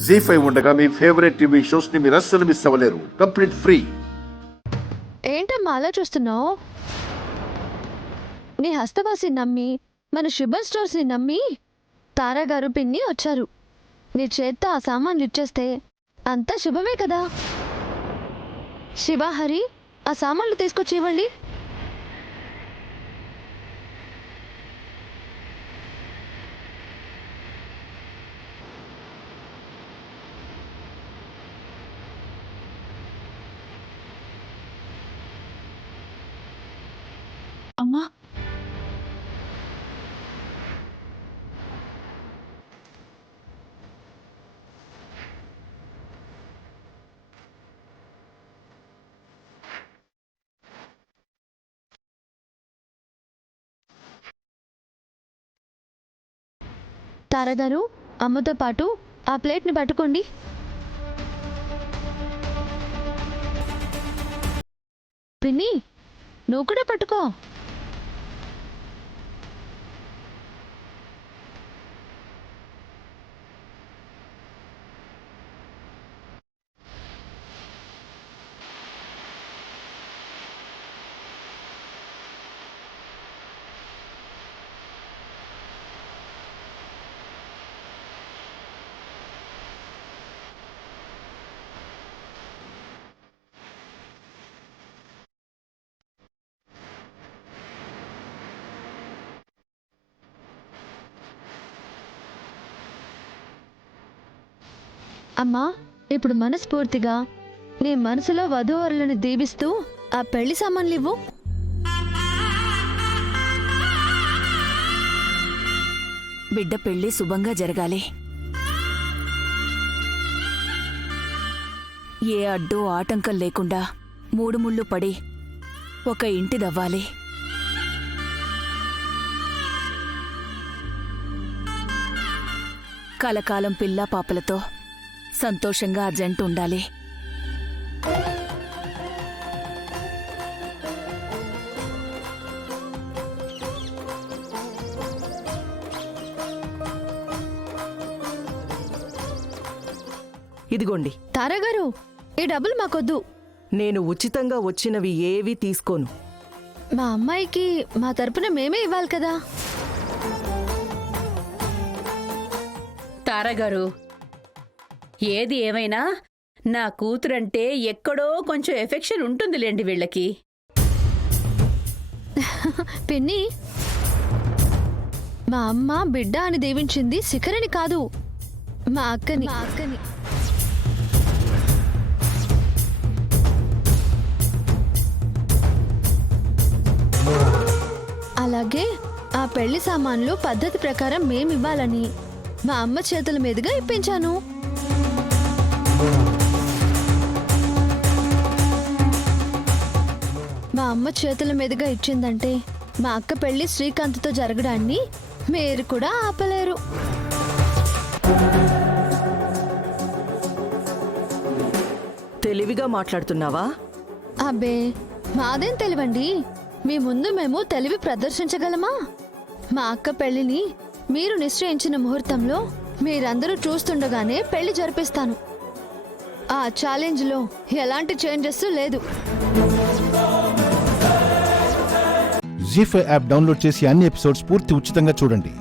జీ5 ఉండగా మీ favourite TV shows ని మీరు అస్సలు మిస్ అవ్వలేరు. Complete free. ఏంటమ్మా అలా చూస్తున్నావు? నీ హస్తవాసిని నమ్మి, మన శుభ స్టోర్స్ని నమ్మి తారా గారు పిన్ని వచ్చారు. నీ చేత్తో ఆ సామాన్లు ఇచ్చేస్తే అంతా శుభమే కదా. శివాహరి, ఆ సామాన్లు తీసుకొచ్చి ఇవ్వండి. అమ్మా, తారా గారు, అమ్మతో పాటు ఆ ప్లేట్ని పట్టుకోండి. పిన్ని, నువ్వు కూడా పట్టుకో. అమ్మా, ఇప్పుడు మనస్ఫూర్తిగా నీ మనసులో వధూవరులను దీవిస్తూ ఆ పెళ్లి సామాన్లు ఇవ్వు. బిడ్డ పెళ్లి శుభంగా జరగాలి. ఏ అడ్డు ఆటంకం లేకుండా మూడు ముళ్ళు పడి ఒక ఇంటిదవ్వాలి. కలకాలం పిల్లా పాపలతో సంతోషంగా ఆ జంట ఉండాలి. ఇదిగోండి. తారా గారు, ఈ డబ్బులు మాకొద్దు. నేను ఉచితంగా వచ్చినవి ఏవి తీసుకోను. మా అమ్మాయికి మా తరపున మేమే ఇవ్వాలి కదా. తారాగారు, ఏది ఏమైనా నా కూతురంటే ఎక్కడో కొంచెం ఎఫెక్షన్ ఉంటుందిలేండి వీళ్ళకి. పిన్ని, మా అమ్మ బిడ్డ అని దీవించింది శిఖరని కాదు, మా అక్కని. అలాగే ఆ పెళ్లి సామాన్లు పద్ధతి ప్రకారం మేమివ్వాలని మా అమ్మ చేతుల మీదుగా ఇప్పించాను. మా అమ్మ చేతుల మీదుగా ఇచ్చిందంటే మా అక్క పెళ్లి శ్రీకాంత్తో జరగడాన్ని మీరు కూడా ఆపలేరు. తెలివిగా మాట్లాడుతున్నావా? అబ్బే, మాదేం తెలివండి. మీ ముందు మేము తెలివి ప్రదర్శించగలమా? మా అక్క పెళ్లిని మీరు నిశ్చయించిన ముహూర్తంలో మీరందరూ చూస్తుండగానే పెళ్లి జరిపిస్తాను. ఆ ఛాలెంజ్లో ఎలాంటి చేంజెస్ లేదు. జీ5 యాప్ డౌన్లోడ్ చేసి అన్ని ఎపిసోడ్స్ పూర్తి ఉచితంగా చూడండి.